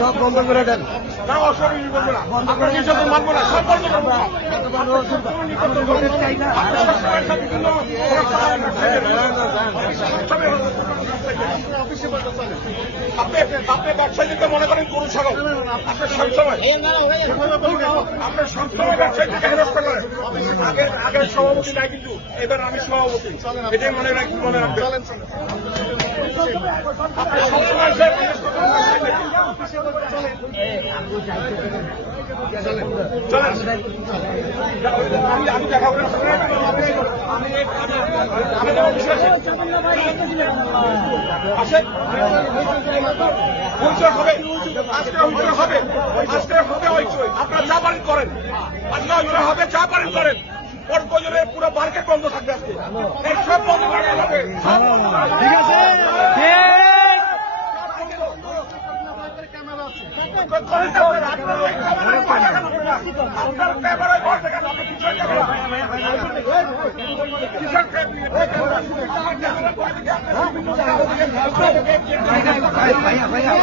সব বন্ধ করে দেন। আপনি ব্যবসায়ীকে মনে করেন গরু ছাগল, আপনার সবসময় ব্যবসায়ীকে হেরস্তা করেন। আগের সভাপতি নাই, কিন্তু এবার আমি সভাপতি, এটাই মনে রাখবেন। আপনি সবসময় আমি দেখা করেন আসেন, হইচই হবে, আজকে হইচই হবে, আজকে হবে হইচই। আপনারা যা পারেন করেন, আজকে হইচই হবে, যা পারেন করেন। ওর প্রয়োজনে পুরো মার্কেট বন্ধ থাকবে আজকে, এই সব বন্ধ করা হবে। ঠিক আছে, ভাইয়া